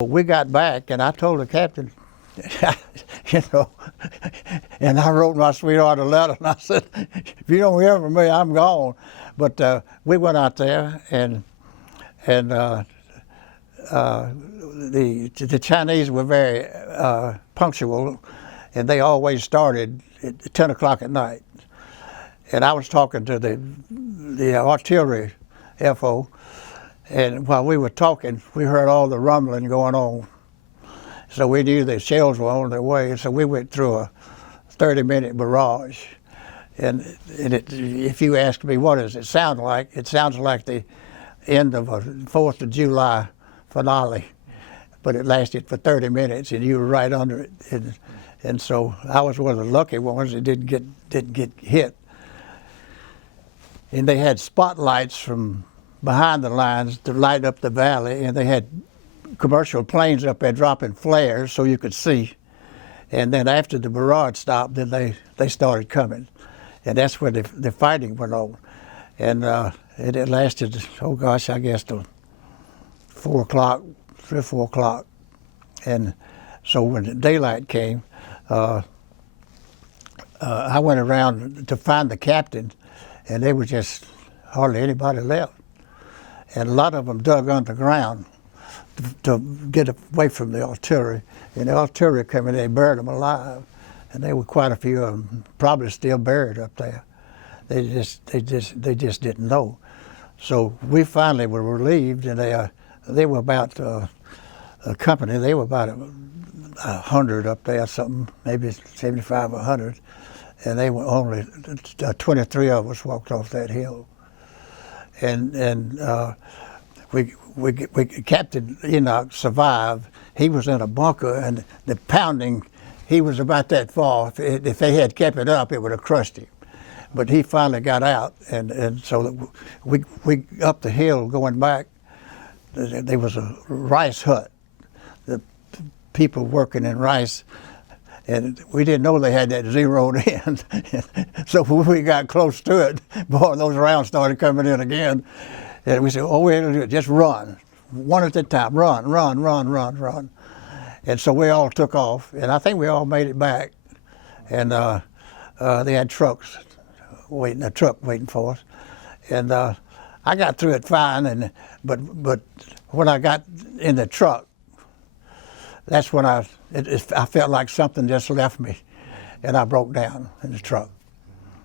We got back, and I told the captain, you know, and I wrote my sweetheart a letter, and I said, if you don't hear from me, I'm gone. But we went out there, and the Chinese were very punctual, and they always started at 10 o'clock at night. And I was talking to the artillery FO, and while we were talking, we heard all the rumbling going on. So we knew the shells were on their way, so we went through a 30-minute barrage. And if you ask me, what does it sound like? It sounds like the end of a 4th of July finale, but it lasted for 30 minutes, and you were right under it. And so I was one of the lucky ones that didn't get hit. And they had spotlights from behind the lines to light up the valley, and they had commercial planes up there dropping flares so you could see. And then after the barrage stopped, then they started coming. And that's where the fighting went on. And it lasted, oh gosh, I guess till 4 o'clock, 3 or 4 o'clock. And so when the daylight came, I went around to find the captain, and there was just hardly anybody left. And a lot of them dug underground to get away from the artillery. And the artillery came in, they buried them alive. And there were quite a few of them probably still buried up there. They just didn't know. So we finally were relieved, and they were about a company. They were about 100 up there, something, maybe 75 or 100. And they were only 23 of us walked off that hill. And Captain Enoch survived. He was in a bunker, and the pounding, he was about that far. If they had kept it up, it would have crushed him. But he finally got out, and so we up the hill going back, there was a rice hut. The people working in rice, and we didn't know they had that zeroed in. So when we got close to it, boy, those rounds started coming in again. And we said, oh, wait, just run. One at a time, run, run, run, run, run. And so we all took off, and I think we all made it back. And they had trucks waiting, a truck waiting for us. And I got through it fine, but when I got in the truck, that's when I felt like something just left me, and I broke down in the truck.